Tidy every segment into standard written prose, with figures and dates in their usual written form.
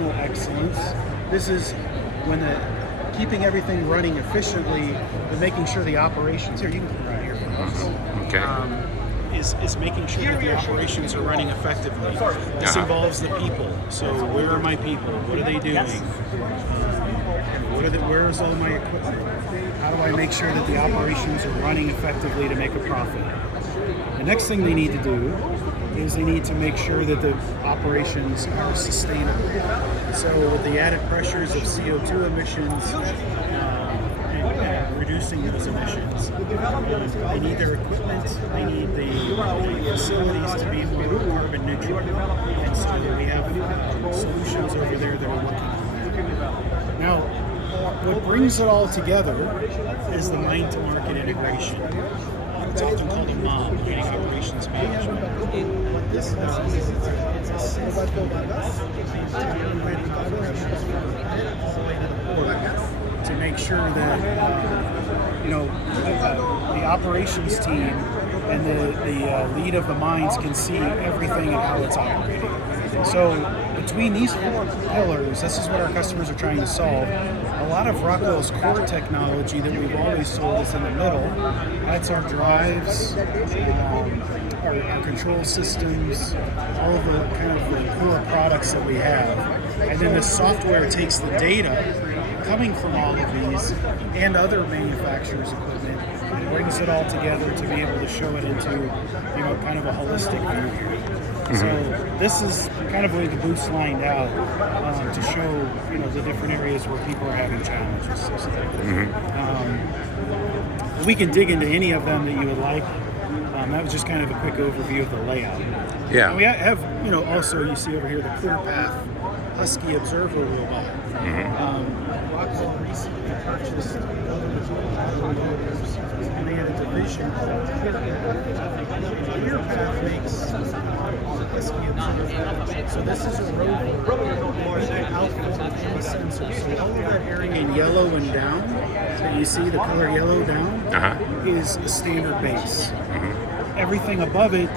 operational excellence. This is when keeping everything running efficiently, but making sure the operations, here, you can put it right here for us. Okay. Is making sure that the operations are running effectively. This involves the people. So where are my people? What are they doing? Where is all my equipment? How do I make sure that the operations are running effectively to make a profit? The next thing they need to do is they need to make sure that the operations are sustainable. So with the added pressures of CO2 emissions and reducing those emissions, they need their equipment, they need the facilities to be more carbon neutral. And so we have solutions over there that are looking at that. Now, what brings it all together is the mine-to-market integration. It's often called a MOM, Mining Operations Management. What this does is it's a system to make sure that the operations team and the lead of the mines can see everything and how it's operating. So between these four pillars, this is what our customers are trying to solve. A lot of Rockwell's core technology that we've always sold is in the middle. That's our drives, our control systems, all of the kind of the core products that we have. And then the software takes the data coming from all of these and other manufacturers' equipment and brings it all together to be able to show it into, kind of a holistic view here. So this is kind of the way the booth's lined out to show, the different areas where people are having challenges. We can dig into any of them that you would like. That was just kind of a quick overview of the layout. Yeah. And we have, also you see over here the ClearPath Husky Observer robot. Rockwell recently purchased and they had a division called ClearPath. ClearPath makes Husky Observer. So this is a robot outfit with sensors. So all of that area in yellow and down that you see, the color yellow down, is a standard base. Everything above it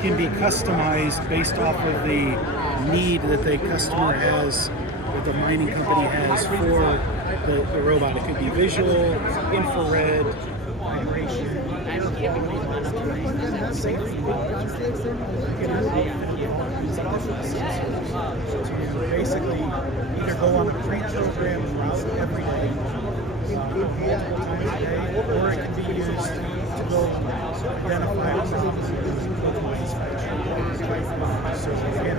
can be customized based off of the need that the customer has, that the mining company has for the robot. It could be visual, infrared, vibration, safety. Basically, either go on a pre-programmed route every day, or it can be used to go identify problems with manufacturing. So again,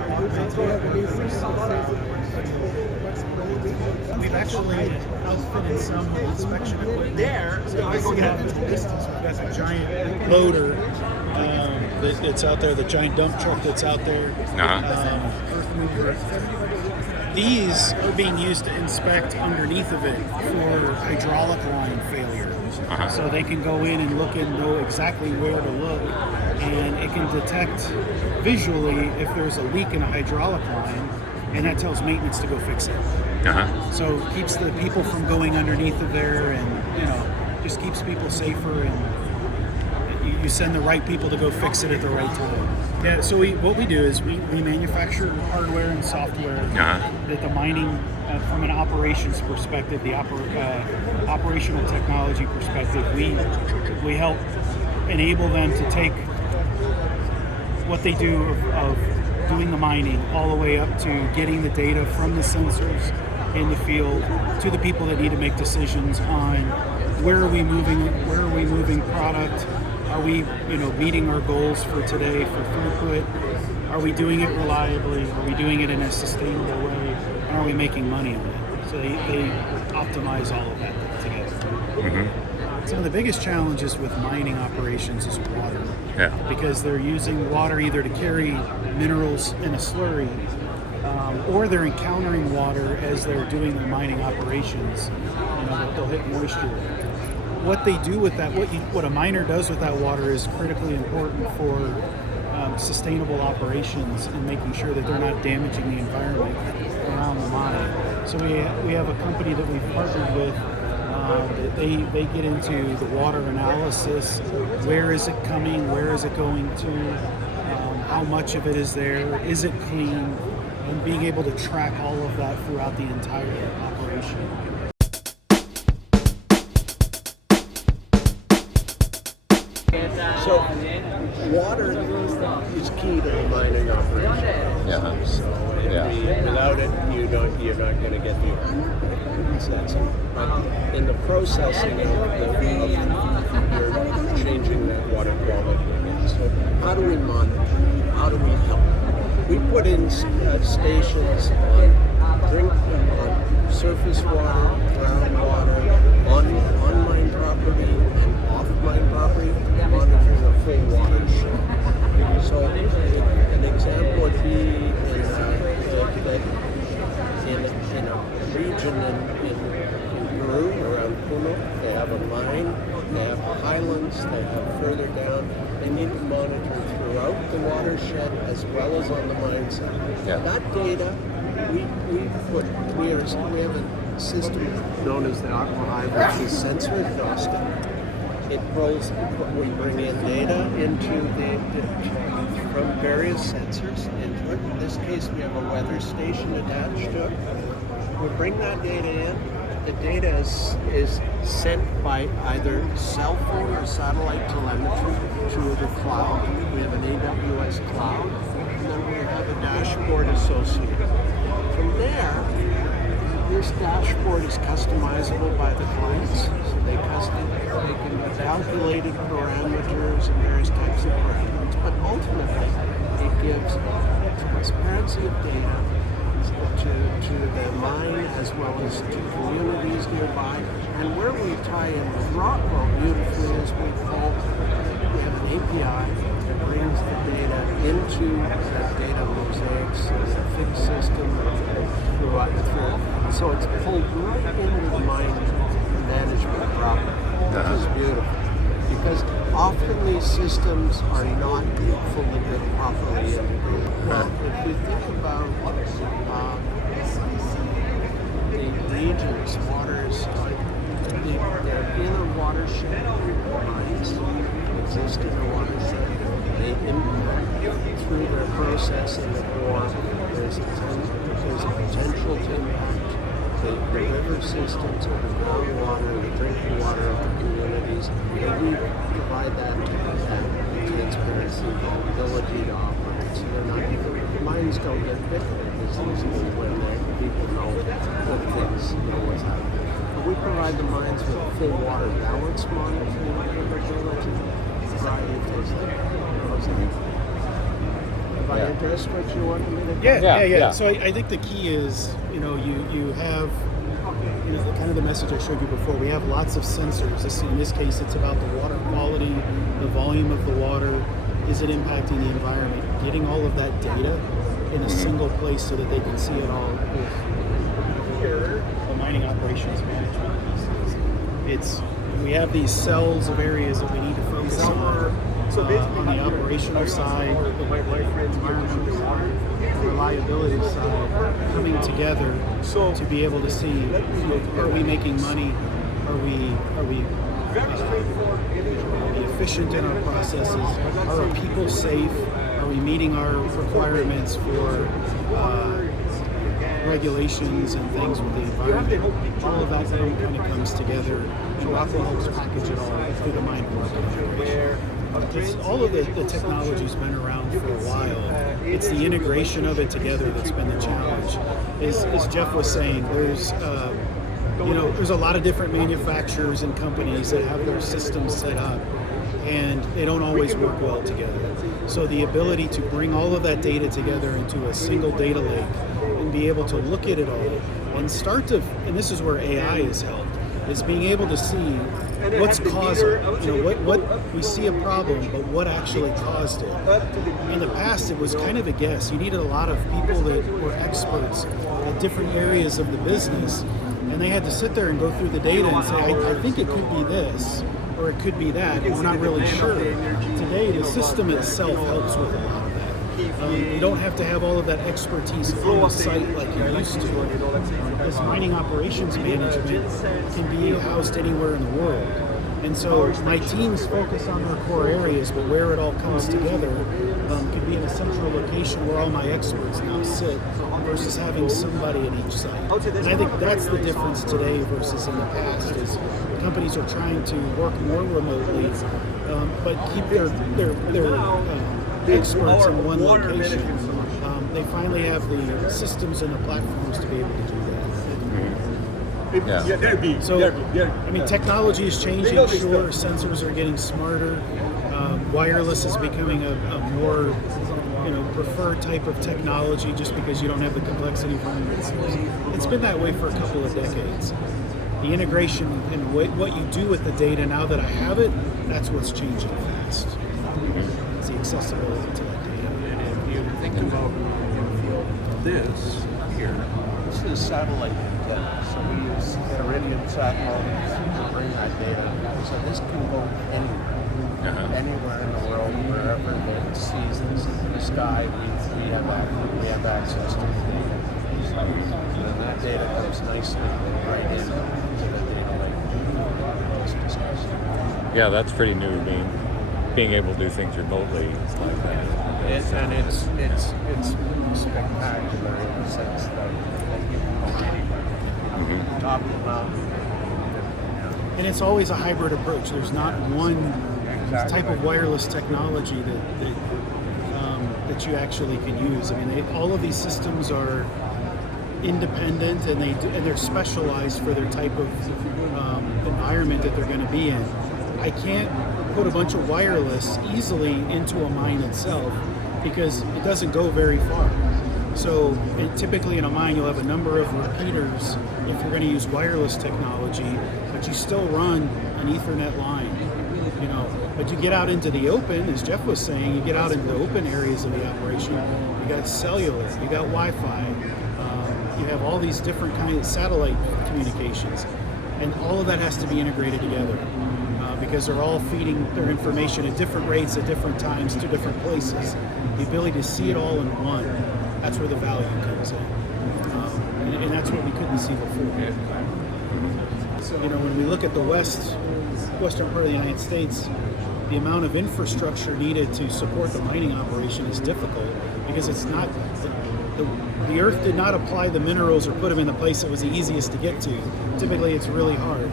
we've actually outfitted some inspection equipment. So you see out into the distance, we've got a giant loader that's out there, the giant dump truck that's out there, earth mover. These are being used to inspect underneath of it for hydraulic line failure. So they can go in and look and know exactly where to look, and it can detect visually if there's a leak in a hydraulic line, and that tells maintenance to go fix it. So it keeps the people from going underneath of there, and just keeps people safer, and you send the right people to go fix it at the right time. Yeah, so what we do is we manufacture hardware and software that the mining, from an operations perspective, the operational technology perspective, we help enable them to take what they do of doing the mining all the way up to getting the data from the sensors in the field to the people that need to make decisions on where are we moving product. Are we, meeting our goals for today for throughput? Are we doing it reliably? Are we doing it in a sustainable way? And are we making money on it? So they optimize all of that together. Some of the biggest challenges with mining operations is water. Because they're using water either to carry minerals in a slurry, or they're encountering water as they're doing their mining operations. They'll hit moisture. What they do with that, what a miner does with that water is critically important for sustainable operations and making sure that they're not damaging the environment around the mine. So we have a company that we've partnered with. They get into the water analysis. Where is it coming? Where is it going to? How much of it is there? Is it clean? and being able to track all of that throughout the entire operation. So, water is key to the mining operation. Yeah. So, without it, you're not going to get the ore. In the processing of you're changing that water quality again. So, how do we monitor? How do we help? We put in stations on surface water, groundwater, on mine property, and off mine property, monitoring a full watershed. So an example would be in a region in Peru around Puno, they have a mine, they have highlands, they have further down. They need to monitor throughout the watershed as well as on the mine site. Yeah. That data, we have a system known as the AquaHive, which is sensor agnostic. We bring in data from various sensors into it. In this case, we have a weather station attached to it. We bring that data in. The data is sent by either cell phone or satellite telemetry to the cloud. We have an AWS cloud, and then we have a dashboard associated. From there, this dashboard is customizable by the clients. So they can calculate parameters and various types of parameters, but ultimately it gives transparency of data to the mine as well as to communities nearby. And where we tie in with Rockwell beautifully is we have an API that brings the data into that data mosaics, a fixed system throughout. So it's pulled right into the mine management property, which is beautiful. Because often these systems are not fully properly integrated. Well, if we think about the regions, waters, they're in a watershed, mines exist in a watershed, they impact through their processing of ore, there's a potential to impact the river systems or the groundwater, the drinking water of the communities, and we provide that transparency, the ability to operate. So they're not even, mines don't get bit as easily when people know what things, what's happening. But we provide the mines with full water balance monitoring capability, a variety of things like that. Have I addressed what you wanted me to do? Yeah. So I think the key is, you have, kind of the message I showed you before. We have lots of sensors. In this case, it's about the water quality, the volume of the water. Is it impacting the environment? Getting all of that data in a single place so that they can see it all. The mining operations management pieces. We have these cells of areas that we need to focus on the operational side, the environmental side, the reliability side, coming together to be able to see, are we making money? Are we efficient in our processes? Are our people safe? Are we meeting our requirements for regulations and things with the environment? All of that kind of comes together. Rockwell helps package it all through the mine operation. All of the technology's been around for a while. It's the integration of it together that's been the challenge. As Jeff was saying, there's a lot of different manufacturers and companies that have their systems set up, and they don't always work well together. So the ability to bring all of that data together into a single data lake and be able to look at it all and and this is where AI has helped, is being able to see what's causing it. What we see a problem, but what actually caused it. In the past, it was kind of a guess. You needed a lot of people that were experts at different areas of the business, and they had to sit there and go through the data and say, I think it could be this, or it could be that, and we're not really sure. Today, the system itself helps with a lot of that. You don't have to have all of that expertise on the site like you used to. This mining operations management can be housed anywhere in the world. And so my teams focus on their core areas, but where it all comes together could be in a central location where all my experts now sit versus having somebody at each site. And I think that's the difference today versus in the past, is companies are trying to work more remotely, but keep their experts in one location. They finally have the systems and the platforms to be able to do that. So, I mean, technology is changing, sure, sensors are getting smarter, wireless is becoming a more preferred type of technology just because you don't have the complexity of running it. It's been that way for a couple of decades. The integration and what you do with the data now that I have it, that's what's changing fast. It's the accessibility to that data. If you think about this here, this is satellite antenna. So we use Iridium sat modems to bring that data. So this can go anywhere in the world, wherever it sees this in the sky, we have access to the data. And that data comes nicely right into the data lake. Yeah, that's pretty new, being able to do things remotely like that. And it's spectacular in the sense that you can go anywhere. Top of the mountain. And it's always a hybrid approach. There's not one type of wireless technology that you actually can use. I mean, all of these systems are independent, and they're specialized for their type of environment that they're going to be in. I can't put a bunch of wireless easily into a mine itself because it doesn't go very far. So typically in a mine, you'll have a number of repeaters if you're going to use wireless technology, but you still run an Ethernet line. But you get out into the open, as Jeff was saying, you get out into the open areas of the operation, you got cellular, you got Wi-Fi, you have all these different kinds of satellite communications, and all of that has to be integrated together because they're all feeding their information at different rates at different times to different places. The ability to see it all in one, that's where the value comes in. And that's what we couldn't see before. When we look at the western part of the United States, the amount of infrastructure needed to support the mining operation is difficult because it's not, the earth did not apply the minerals or put them in the place that was the easiest to get to. Typically it's really hard.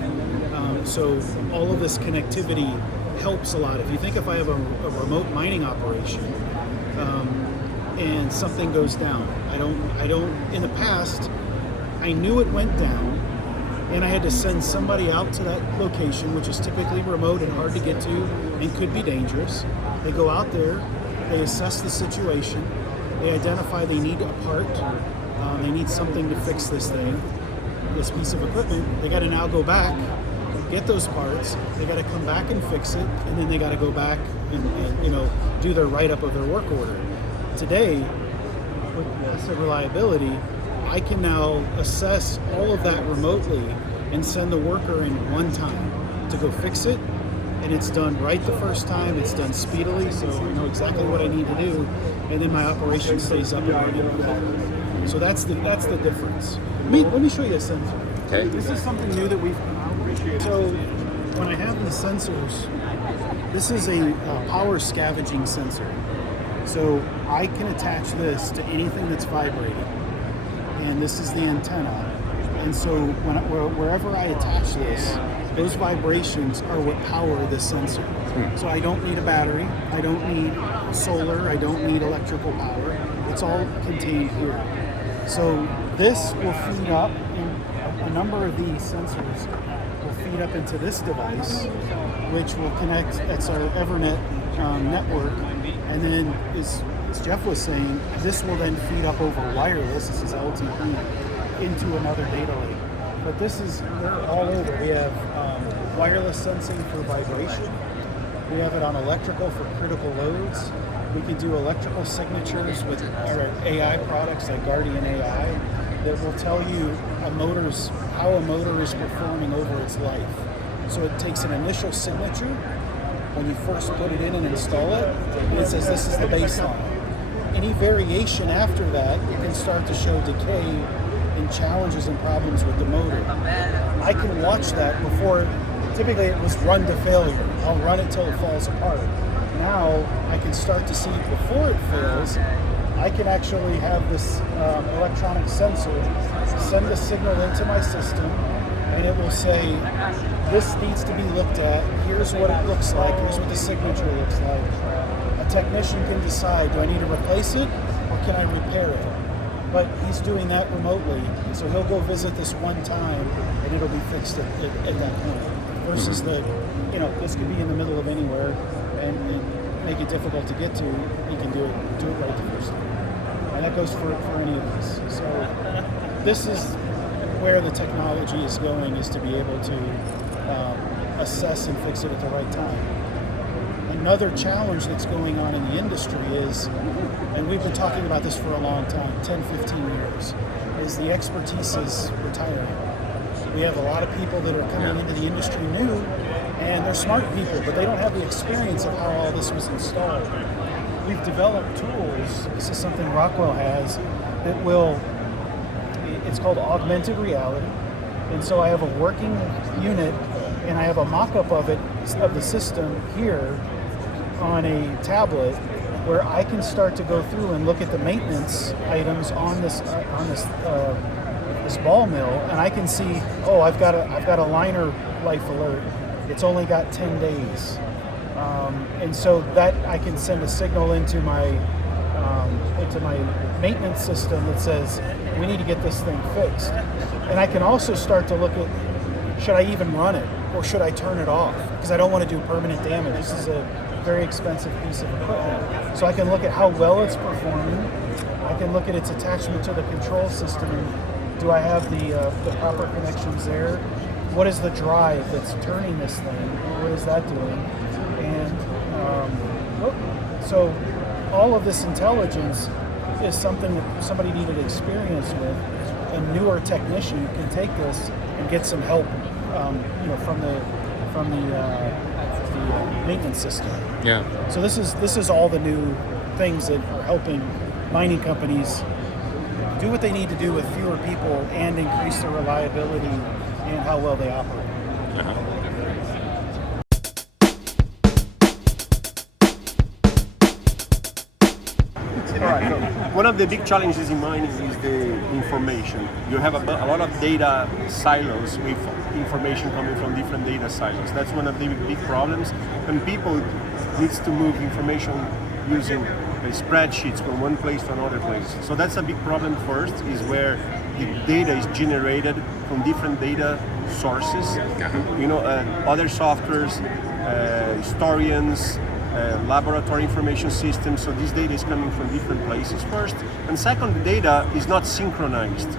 So all of this connectivity helps a lot. If you think if I have a remote mining operation and something goes down, I don't, in the past, I knew it went down, and I had to send somebody out to that location, which is typically remote and hard to get to and could be dangerous. They go out there, they assess the situation, they identify they need a part, they need something to fix this thing, this piece of equipment. They got to now go back, get those parts, they got to come back and fix it, and then they got to go back and do their write-up of their work order. Today, with asset reliability, I can now assess all of that remotely and send the worker in one time to go fix it, and it's done right the first time, it's done speedily, so I know exactly what I need to do, and then my operation stays up and running. So that's the difference. Let me show you a sensor. Okay. This is something new that we've So when I have the sensors, this is a power scavenging sensor. So I can attach this to anything that's vibrating. And this is the antenna. And so wherever I attach this, those vibrations are what power the sensor. So I don't need a battery, I don't need solar, I don't need electrical power. It's all contained here. So this will feed up, and a number of these sensors will feed up into this device, which will connect, that's our Ethernet network, and then as Jeff was saying, this will then feed up over wireless, this is LTE, into another data lake. But they're all over. We have wireless sensing for vibration, we have it on electrical for critical loads, we can do electrical signatures with our AI products like Guardian AI that will tell you how a motor is performing over its life. So it takes an initial signature when you first put it in and install it, and it says this is the baseline. Any variation after that, it can start to show decay and challenges and problems with the motor. I can watch that before, typically it was run to failure. I'll run it till it falls apart. Now I can start to see before it fails, I can actually have this electronic sensor send a signal into my system, and it will say, this needs to be looked at, here's what it looks like, here's what the signature looks like. A technician can decide, do I need to replace it, or can I repair it? But he's doing that remotely, so he'll go visit this one time, and it'll be fixed at that point. Versus the, this could be in the middle of anywhere, and make it difficult to get to. He can do it right the first time, and that goes for any of us. So this is where the technology is going, is to be able to assess and fix it at the right time. Another challenge that's going on in the industry is, and we've been talking about this for a long time, 10, 15 years, is the expertise is retiring. We have a lot of people that are coming into the industry new, and they're smart people, but they don't have the experience of how all this was installed. We've developed tools, this is something Rockwell has, that will, it's called augmented reality. And so I have a working unit, and I have a mock-up of the system here on a tablet, where I can start to go through and look at the maintenance items on this ball mill, and I can see, I've got a liner life alert. It's only got 10 days, and so that I can send a signal into my maintenance system that says we need to get this thing fixed. And I can also start to look at, should I even run it, or should I turn it off, because I don't want to do permanent damage. This is a very expensive piece of equipment. So I can look at how well it's performing. I can look at its attachment to the control system, and do I have the proper connections there? What is the drive that's turning this thing? What is that doing? And so all of this intelligence is something that somebody needed experience with. A newer technician can take this and get some help, from the maintenance system. Yeah. So this is all the new things that are helping mining companies do what they need to do with fewer people and increase their reliability and how well they operate. All right. So one of the big challenges in mining is the information. You have a lot of data silos with information coming from different data silos. That's one of the big problems. And people needs to move information using spreadsheets from one place to another place. So that's a big problem first, is where the data is generated from different data sources. Other softwares, historians, laboratory information systems. So this data is coming from different places first. And second, the data is not synchronized.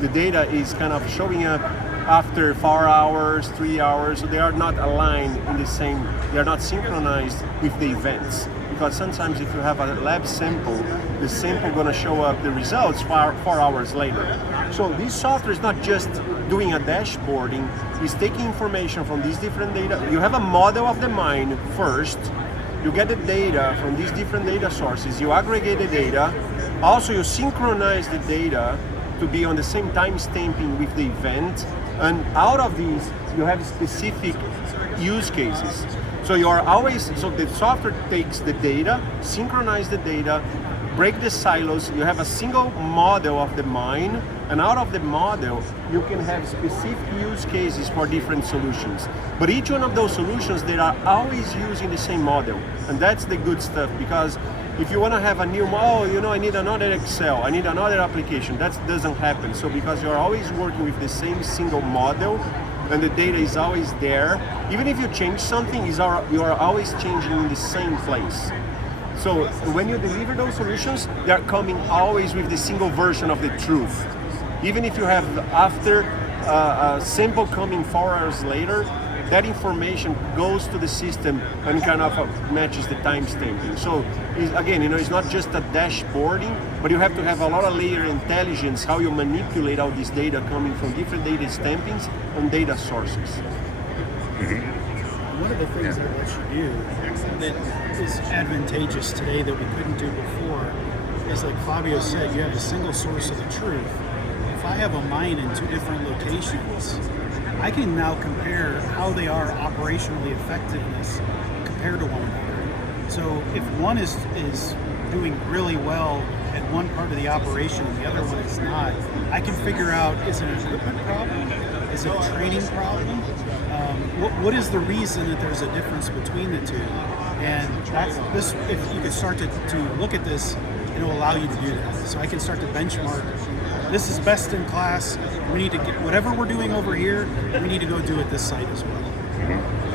The data is kind of showing up after 4 hours, 3 hours, so they are not aligned in the same, they are not synchronized with the events. Because sometimes if you have a lab sample, the sample gonna show up the results 4 hours later. So this software is not just doing a dashboarding, it's taking information from these different data. You have a model of the mine first, you get the data from these different data sources, you aggregate the data, also you synchronize the data to be on the same time stamping with the event, and out of these you have specific use cases. So you are always, so the software takes the data, synchronize the data, break the silos, you have a single model of the mine, and out of the model you can have specific use cases for different solutions. But each one of those solutions, they are always using the same model, and that's the good stuff, because if you want to have a new model, I need another Excel, I need another application, that doesn't happen. So because you're always working with the same single model, and the data is always there, even if you change something, you are always changing in the same place. So when you deliver those solutions, they are coming always with the single version of the truth. Even if you have after a sample coming 4 hours later, that information goes to the system and kind of matches the time stamping. So again, it's not just a dashboarding, but you have to have a lot of layer intelligence, how you manipulate all this data coming from different data stampings and data sources. Mm-hmm. One of the things that lets you do that is advantageous today that we couldn't do before is, like Fabio said, you have a single source of the truth. If I have a mine in 2 different locations, I can now compare how they are operationally effectiveness compared to one another. So if one is doing really well at one part of the operation and the other one is not, I can figure out, is it an equipment problem? Is it a training problem? What is the reason that there's a difference between the two? And that's this. If you could start to look at this, it'll allow you to do that. So I can start to benchmark. This is best in class. We need to get whatever we're doing over here. We need to go do at this site as well.